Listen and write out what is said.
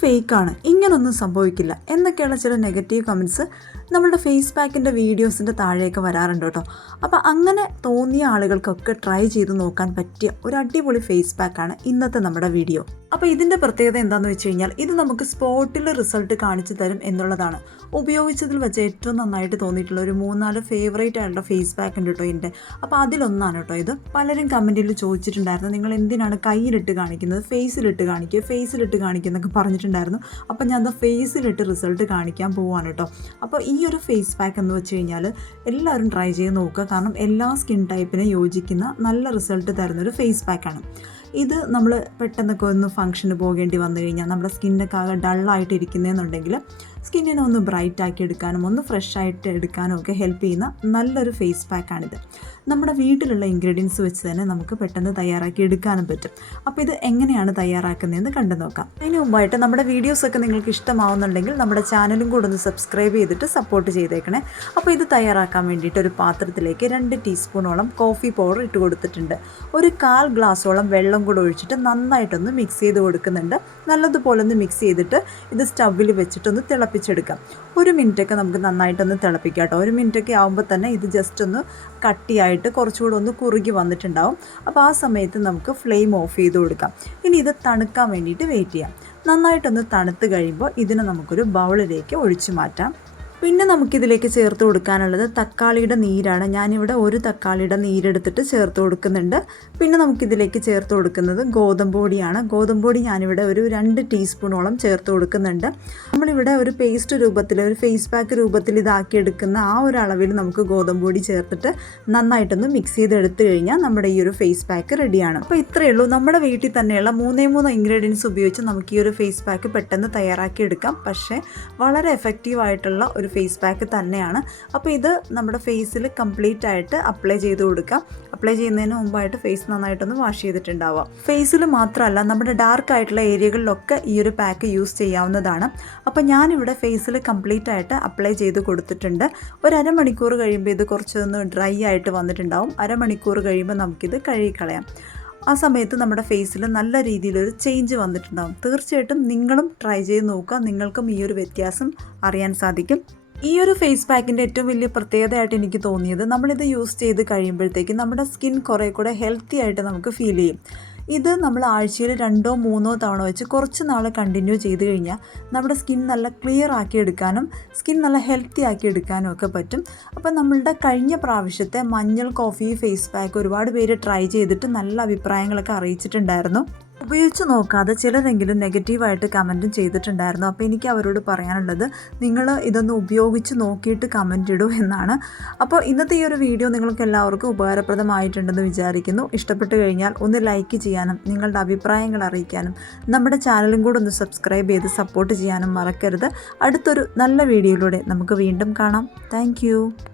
ഫേക്കാണ് ഇങ്ങനൊന്നും സംഭവിക്കില്ല. എന്നൊക്കെയുള്ള ചില നെഗറ്റീവ് കമന്റ്സ് നമ്മളുടെ ഫേസ് പാക്കിന്റെ വീഡിയോസിന്റെ താഴെയൊക്കെ വരാറുണ്ട് കേട്ടോ. അപ്പോൾ അങ്ങനെ തോന്നിയ ആളുകൾക്കൊക്കെ ട്രൈ ചെയ്ത് നോക്കാൻ പറ്റിയ ഒരു അടിപൊളി ഫേസ് പാക്കാണ് ഇന്നത്തെ നമ്മുടെ വീഡിയോ അപ്പോൾ ഇതിന്റെ പ്രത്യേകത എന്താണെന്ന് വെച്ച് കഴിഞ്ഞാൽ ഇത് നമുക്ക് സ്പോട്ടിൽ റിസൾട്ട് കാണിച്ചു തരും എന്നുള്ളതാണ്. ഉപയോഗിച്ചതിൽ വെച്ച് ഏറ്റവും നന്നായിട്ട് തോന്നിയിട്ടുള്ള ഒരു മൂന്നാൽ ഫേവറേറ്റ് ആയിട്ടുള്ള ഫേസ് പാക്ക് ഉണ്ട് കേട്ടോ എന്റെ അപ്പോൾ അതിലൊന്നാണ് കേട്ടോ ഇത്. പലരും കമന്റിൽ ചോദിച്ചിട്ടുണ്ടായിരുന്നു നിങ്ങൾ എന്തിനാണ് കയ്യിലിട്ട് കാണിക്കുന്നത്? ഫേസിലിട്ട് കാണിക്കുക ഫേസിലിട്ട് കാണിക്കുക എന്നൊക്കെ പറഞ്ഞിട്ടുണ്ടായിരുന്നു. അപ്പോൾ ഞാൻ അത് ഫേസിലിട്ട് റിസൾട്ട് കാണിക്കാൻ പോവാണ് കേട്ടോ. അപ്പോൾ ഈ ഒരു ഫേസ് പാക്ക് എന്ന് വെച്ച് കഴിഞ്ഞാൽ എല്ലാവരും ട്രൈ ചെയ്ത് നോക്കുക. കാരണം എല്ലാ സ്കിൻ ടൈപ്പിനും യോജിക്കുന്ന നല്ല റിസൾട്ട് തരുന്നൊരു ഫേസ് പാക്കാണ് ഇത് നമ്മൾ പെട്ടെന്നൊക്കെ ഒന്ന് ഫംഗ്ഷന് പോകേണ്ടി വന്നു കഴിഞ്ഞാൽ നമ്മുടെ സ്കിന്നൊക്കെ ആകെ ഡള്ളായിട്ട് ഇരിക്കുന്നതെന്നുണ്ടെങ്കിൽ സ്കിന്നിനെ ഒന്ന് ബ്രൈറ്റ് ആക്കി എടുക്കാനും ഒന്ന് ഫ്രഷ് ആയിട്ട് എടുക്കാനും ഒക്കെ ഹെൽപ്പ് ചെയ്യുന്ന നല്ലൊരു ഫേസ് പാക്കാണിത്. നമ്മുടെ വീട്ടിലുള്ള ഇൻഗ്രീഡിയൻസ് വെച്ച് തന്നെ നമുക്ക് പെട്ടെന്ന് തയ്യാറാക്കി എടുക്കാനും പറ്റും. അപ്പോൾ ഇത് എങ്ങനെയാണ് തയ്യാറാക്കുന്നതെന്ന് കണ്ടു നോക്കാം. അതിന് മുമ്പായിട്ട് നമ്മുടെ വീഡിയോസൊക്കെ നിങ്ങൾക്ക് ഇഷ്ടമാവുന്നുണ്ടെങ്കിൽ നമ്മുടെ ചാനലും കൂടെ ഒന്ന് സബ്സ്ക്രൈബ് ചെയ്തിട്ട് സപ്പോർട്ട് ചെയ്തേക്കണേ. അപ്പോൾ ഇത് തയ്യാറാക്കാൻ വേണ്ടിയിട്ട് ഒരു പാത്രത്തിലേക്ക് രണ്ട് ടീസ്പൂണോളം കോഫി പൗഡർ ഇട്ട് കൊടുത്തിട്ടുണ്ട്. ഒരു കാൽ ഗ്ലാസോളം വെള്ളം കൂടെ ഒഴിച്ചിട്ട് നന്നായിട്ടൊന്ന് മിക്സ് ചെയ്ത് കൊടുക്കുന്നുണ്ട്. നല്ലതുപോലെ ഒന്ന് മിക്സ് ചെയ്തിട്ട് ഇത് സ്റ്റവിൽ വെച്ചിട്ടൊന്ന് തിളപ്പിച്ചെടുക്കാം. ഒരു മിനിറ്റൊക്കെ നമുക്ക് നന്നായിട്ടൊന്ന് തിളപ്പിക്കാം കേട്ടോ ഒരു മിനിറ്റൊക്കെ ആകുമ്പോൾ തന്നെ ഇത് ജസ്റ്റ് ഒന്ന് കട്ടിയായിട്ട് കുറച്ചുകൂടെ ഒന്ന് കുറുകി വന്നിട്ടുണ്ടാവും. അപ്പോൾ ആ സമയത്ത് നമുക്ക് ഫ്ലെയിം ഓഫ് ചെയ്ത് കൊടുക്കാം. ഇനി ഇത് തണുക്കാൻ വേണ്ടിയിട്ട് വെയിറ്റ് ചെയ്യാം. നന്നായിട്ടൊന്ന് തണുത്ത് കഴിയുമ്പോൾ ഇതിനെ നമുക്കൊരു ബൗളിലേക്ക് ഒഴിച്ചു മാറ്റാം. പിന്നെ നമുക്കിതിലേക്ക് ചേർത്ത് കൊടുക്കാനുള്ളത് തക്കാളിയുടെ നീരാണ്. ഞാനിവിടെ ഒരു തക്കാളിയുടെ നീരെടുത്തിട്ട് ചേർത്ത് കൊടുക്കുന്നുണ്ട്. പിന്നെ നമുക്കിതിലേക്ക് ചേർത്ത് കൊടുക്കുന്നത് ഗോതമ്പ് പൊടിയാണ്. ഗോതമ്പ് പൊടി ഞാനിവിടെ ഒരു രണ്ട് ടീസ്പൂണോളം ചേർത്ത് കൊടുക്കുന്നുണ്ട്. നമ്മളിവിടെ ഒരു പേസ്റ്റ് രൂപത്തിൽ ഒരു ഫേസ് പാക്ക് രൂപത്തിൽ ഇതാക്കി എടുക്കുന്ന ആ ഒരു അളവിൽ നമുക്ക് ഗോതമ്പ് പൊടി ചേർത്തിട്ട് നന്നായിട്ടൊന്ന് മിക്സ് ചെയ്തെടുത്തു കഴിഞ്ഞാൽ നമ്മുടെ ഈ ഒരു ഫേസ് പാക്ക് റെഡിയാണ്. അപ്പോൾ ഇത്രയേ ഉള്ളൂ. നമ്മുടെ വീട്ടിൽ തന്നെയുള്ള മൂന്നേ മൂന്ന് ഇൻഗ്രീഡിയൻസ് ഉപയോഗിച്ച് നമുക്ക് ഈ ഒരു ഫേസ് പാക്ക് പെട്ടെന്ന് തയ്യാറാക്കി എടുക്കാം പക്ഷേ വളരെ എഫക്റ്റീവ് ആയിട്ടുള്ള ഒരു ഫേസ് പാക്ക് തന്നെയാണ്. അപ്പോൾ ഇത് നമ്മുടെ ഫേസിൽ കംപ്ലീറ്റ് ആയിട്ട് അപ്ലൈ ചെയ്ത് കൊടുക്കാം. അപ്ലൈ ചെയ്യുന്നതിന് മുമ്പായിട്ട് ഫേസ് നന്നായിട്ടൊന്ന് വാഷ് ചെയ്തിട്ടുണ്ടാവുക ഫേസിൽ മാത്രമല്ല നമ്മുടെ ഡാർക്ക് ആയിട്ടുള്ള ഏരിയകളിലൊക്കെ ഈ ഒരു പാക്ക് യൂസ് ചെയ്യാവുന്നതാണ്. അപ്പോൾ ഞാനിവിടെ ഫേസിൽ കംപ്ലീറ്റ് ആയിട്ട് അപ്ലൈ ചെയ്ത് കൊടുത്തിട്ടുണ്ട്. ഒരു അരമണിക്കൂർ കഴിയുമ്പോൾ ഇത് കുറച്ചൊന്ന് ഡ്രൈ ആയിട്ട് വന്നിട്ടുണ്ടാവും. അരമണിക്കൂർ കഴിയുമ്പോൾ നമുക്കിത് കഴുകിക്കളയാം. ആ സമയത്ത് നമ്മുടെ ഫേസിൽ നല്ല രീതിയിലൊരു ചേഞ്ച് വന്നിട്ടുണ്ടാകും തീർച്ചയായിട്ടും നിങ്ങളും ട്രൈ ചെയ്ത് നോക്കുക. നിങ്ങൾക്കും ഈ ഒരു വ്യത്യാസം അറിയാൻ സാധിക്കും. ഈ ഒരു ഫേസ് പാക്കിന്റെ ഏറ്റവും വലിയ പ്രത്യേകതയായിട്ട് എനിക്ക് തോന്നിയത് നമ്മളിത് യൂസ് ചെയ്ത് കഴിയുമ്പോഴത്തേക്ക് നമ്മുടെ സ്കിൻ കുറേ കൂടെ ഹെൽത്തി ആയിട്ട് നമുക്ക് ഫീൽ ചെയ്യും. ഇത് നമ്മൾ ആഴ്ചയിൽ രണ്ടോ മൂന്നോ തവണ വെച്ച് കുറച്ച് നാൾ കണ്ടിന്യൂ ചെയ്ത് കഴിഞ്ഞാൽ നമ്മുടെ സ്കിൻ നല്ല ക്ലിയർ ആക്കി എടുക്കാനും സ്കിൻ നല്ല ഹെൽത്തി ആക്കി എടുക്കാനും ഒക്കെ പറ്റും. അപ്പോൾ നമ്മളുടെ കഴിഞ്ഞ പ്രാവശ്യത്തെ മഞ്ഞൾ കോഫി ഫേസ് പാക്ക് ഒരുപാട് പേര് ട്രൈ ചെയ്തിട്ട് നല്ല അഭിപ്രായങ്ങളൊക്കെ അറിയിച്ചിട്ടുണ്ടായിരുന്നു. ഉപയോഗിച്ച് നോക്കാതെ ചിലരെങ്കിലും നെഗറ്റീവായിട്ട് കമന്റും ചെയ്തിട്ടുണ്ടായിരുന്നു. അപ്പോൾ എനിക്ക് അവരോട് പറയാനുള്ളത് നിങ്ങൾ ഇതൊന്ന് ഉപയോഗിച്ച് നോക്കിയിട്ട് കമന്റ് ഇടൂ എന്നാണ്. അപ്പോൾ ഇന്നത്തെ ഈ ഒരു വീഡിയോ നിങ്ങൾക്ക് എല്ലാവർക്കും ഉപകാരപ്രദമായിട്ടുണ്ടെന്ന് വിചാരിക്കുന്നു. ഇഷ്ടപ്പെട്ട് കഴിഞ്ഞാൽ ഒന്ന് ലൈക്ക് ചെയ്യാനും നിങ്ങളുടെ അഭിപ്രായങ്ങൾ അറിയിക്കാനും നമ്മുടെ ചാനലും കൂടെ ഒന്ന് സബ്സ്ക്രൈബ് ചെയ്ത് സപ്പോർട്ട് ചെയ്യാനും മറക്കരുത്. അടുത്തൊരു നല്ല വീഡിയോയിലൂടെ നമുക്ക് വീണ്ടും കാണാം. താങ്ക്